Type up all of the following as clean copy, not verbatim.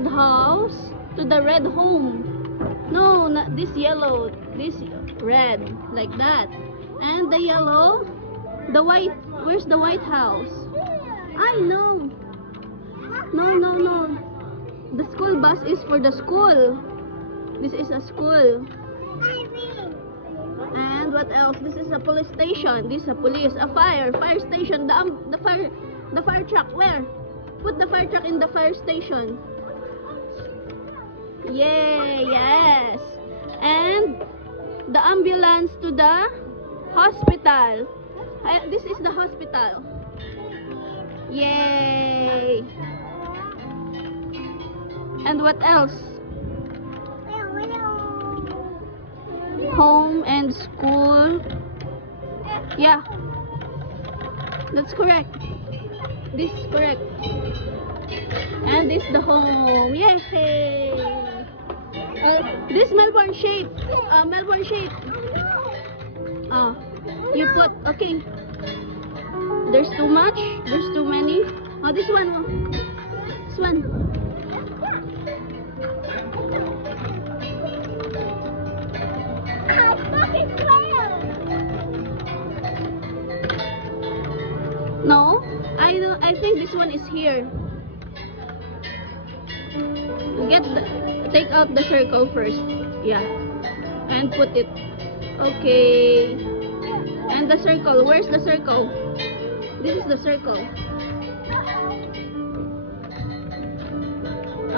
red house to the red home. No, not this yellow. This red, like that. And the yellow, the white. Where's the white house? I know. No. The school bus is for the school. This is a school. And what else? This is a police station. This is a police, a fire station. The fire truck. Where? Put the fire truck in the fire station. Yay! Yes. And the ambulance to the hospital. This is the hospital. Yay! And what else? Home and school. Yeah, that's correct. This is correct. And this is the home. Yay! This Melbourne shape. Melbourne shape. You put, okay. There's too much. There's too many. Oh, this one. This one. No, I think this one is here. Take out the circle first. Yeah. And put it. Okay. And the circle. Where's the circle? This is the circle.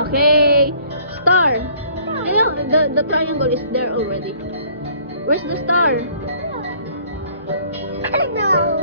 Okay. Star. The triangle is there already. Where's the star? I know.